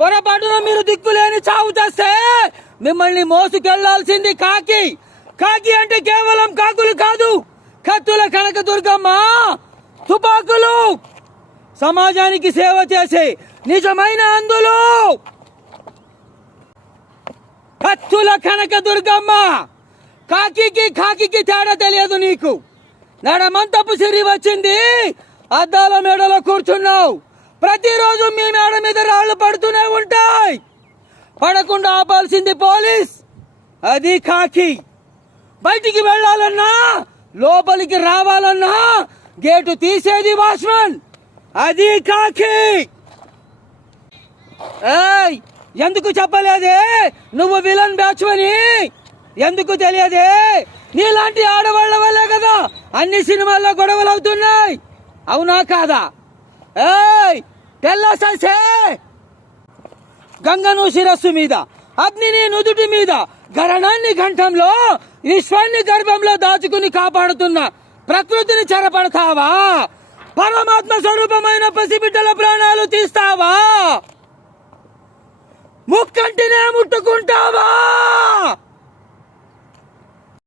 పొరపాటున మీరు దిక్కులేని చావు చేస్తే మిమ్మల్ని మోసుకెళ్లాల్సింది కాకి. కాకి అంటే కేవలం కాకులు కాదు, కత్తుల కనకదుర్గమ్మ తుపాకులు, సమాజానికి సేవ చేసే నిజమైన అందులు. కత్తుల కనకదుర్గమ్మ. కాకి తేడా తెలియదు నీకు. నడమంతపు సిరి వచ్చింది, అద్దాల మేడలో కూర్చున్నావు. ప్రతిరోజు మీ మేడ మీద రాళ్లు పడుతూనే ఉంటాయి. పడకుండా ఆపాల్సింది పోలీస్, అది కాకి. బయటికి వెళ్ళాలన్నా, లోపలికి రావాలన్నా గేటు తీసేది వాచ్మన్, అది కాకి. ఏయ్, ఎందుకు చెప్పలేదే నువ్వు విలన్ బ్యాచ్మని? ఎందుకు తెలియదే? నీలాంటి ఆడవాళ్ల వల్లే కదా అన్ని సినిమాల్లో గొడవలు అవుతున్నాయి, అవునా కాదా? ఏయ్, తెల్లసే గంగను శిరస్సు మీద, అగ్నిని నుదుటి మీద, గరణాన్ని కంఠంలో, విశ్వాన్ని గర్భంలో దాచుకుని కాపాడుతున్న ప్రకృతిని చెరపడతావా? పరమాత్మ స్వరూపమైన పసిబిడ్డల ప్రాణాలు తీస్తావా? ముక్కంటినే ముట్టుకుంటావా?